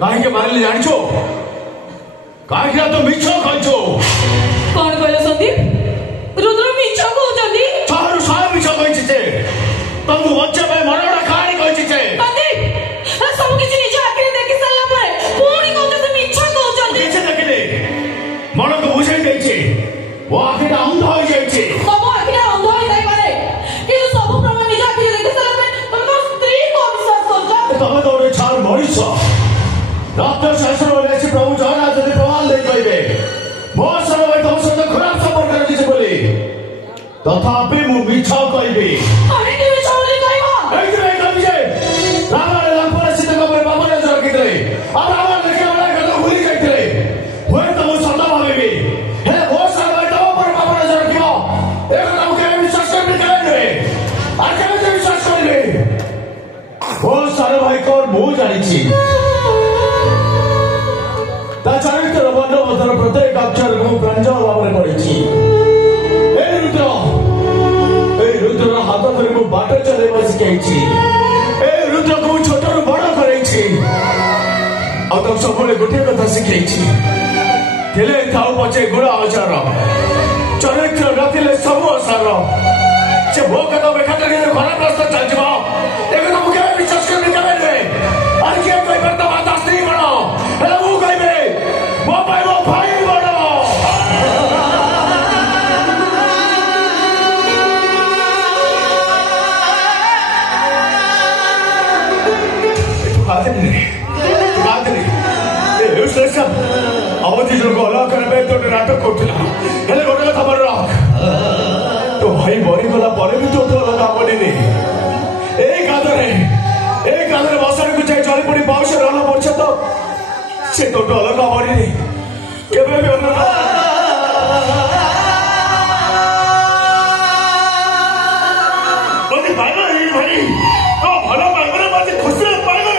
କାହିଁକି ମାରିଲେ ଜାଣିଛୁ? କାହିଁକି ତ ମିଛ କହିଛୁ। କଣ କହିଲ ସନ୍ଦୀପ? ରୁଦ୍ର ମିଛ କହୁଛନ୍ତି? ଶହେରୁ ଶହେ ମିଛ କହିଛି ସେ। ତମକୁ ବଞ୍ଚିବା ପାଇଁ ମରଣା କାହାଣୀ କହିଛି ସେ। ସନ୍ଦୀପ ସବୁ କିଛି ନିଜ ଆଖିରେ ଦେଖି ସାରିଲା ପରେ ପୁଣି କହୁଛନ୍ତି ମିଛ କହୁଛନ୍ତି। କିଛି ଦେଖିନି, ମନକୁ ବୁଝେଇ ଦେଇଛି। ମୋ ଆଖିଟା ଅନ୍ଧ ହୋଇଯାଇଛି। ତମ ଆଖିଟା ଅନ୍ଧ ହୋଇଥାଇପାରେ, କିନ୍ତୁ ସବୁ ପ୍ରମାଣ ନିଜ ଆଖିରେ ଦେଖି ସାରିଲା ପରେ ତମେ ତମ ସ୍ତ୍ରୀକୁ ଅବିଶ୍ୱାସ କରୁଛ। ତମେ ତ ଗୋଟେ ଛାର ମଣିଷ। ଡକ୍ଟର ଶାସ୍ତ୍ର ଅଛି ପ୍ରଭୁ ଜଗନ୍ନାଥ ଯଦି ପ୍ରମାଣ ଦେଇ କହିବେ ମୋ ସହ ତମ ସହିତ ଖରାପ ସମ୍ପର୍କ ରଖିଛି ବୋଲି, ତଥାପି ମୁଁ ମିଛ କହିବି। ଏଇଥିପାଇଁ କହିବି ଯେ ରାବଣ ଲକ୍ଷ୍ମଣ ସୀତାଙ୍କ ଉପରେ ବାମ ନଜର ରଖିଥିଲେ, ଆଉ ରାବଣ ଦେଖିବା ବେଳେ କଥା ଭୁଲି ଯାଇଥିଲେ। ହୁଏତ ମୁଁ ସତ ଭାବିବି, ହେଲେ ମୋ ସହ ତମ ଉପରେ ବାମ ନଜର ରଖିବ ଏ କଥା ମୁଁ କେବେ ବିଶ୍ୱାସ କରିବି, କେବେ ନୁହେଁ। ଆଉ କେମିତି ବିଶ୍ୱାସ କରିବି? ମୋ ସାନ ଭାଇ କଣ ମୁଁ ଜାଣିଛି। ତା ଚରିତ୍ର ବର୍ଣ୍ଣବୋଧର ପ୍ରତ୍ୟେକ ଅକ୍ଷରକୁ ପ୍ରାଞ୍ଜଳ ଭାବରେ ପଢିଛି। এই রুদ্রর হাত ধরে ମୁଁ ବାଟ ଚଲେଇବା ଶିଖାଇଛି। এই ରୁଦ୍ରକୁ ମୁଁ ଛୋଟରୁ ବଡ଼ କରାଇଛି। ଆଉ ତାକୁ ସବୁବେଳେ ଗୋଟିଏ କଥା ଶିଖେଇଛି, ଥିଲେ ଥାଉ ପଛେ ଗୁଣ ଅଚାର, ଚରିତ୍ର ନଥିଲେ ସବୁ ଅସାର। ସେ ମୋ କଥା ବେଖାତରେ ଖରାପ ରାସ୍ତା ଚାଲିଯିବ ଏ କଥା ମୁଁ କେବେ ବିଶ୍ୱାସ କରିବି, କେବେ ନୁହେଁ। ଆରେ କିଏ କହିପାରେ ତ ମାତା ସ୍ତ୍ରୀ ବଡ଼, ହେଲେ ମୁଁ କହିବି ମୋ ପାଇଁ ମୋ ଭାଇ ବଡ଼। अवधि जो अलग तो नाटक करूला, गोटे कथा मन रख, तो भाई मरीगला भी तो अलग हबनी। कादरे बसाणी को जाए चली पड़ी बाउश रन पड़ तो से तो अलग हबनी केवे भी अलग। भल पाइबे खुशी पाइबे।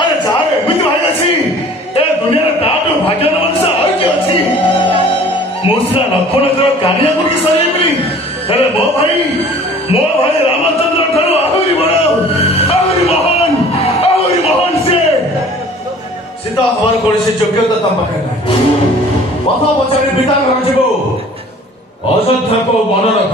अरे जाए एमती भाई अच्छी ए दुनिया ताठू भाग्यवान मनुष्य और किए अच्छी। मुझा लक्ष्मण कानिया को सही हेले मो भाई रामचंद्र ठारू आहरी बड़ आहरी महान से सीता हमार कौन योग्यता तम पाखे पथ पचारि पिता घर जीव अयोध्या को मन रख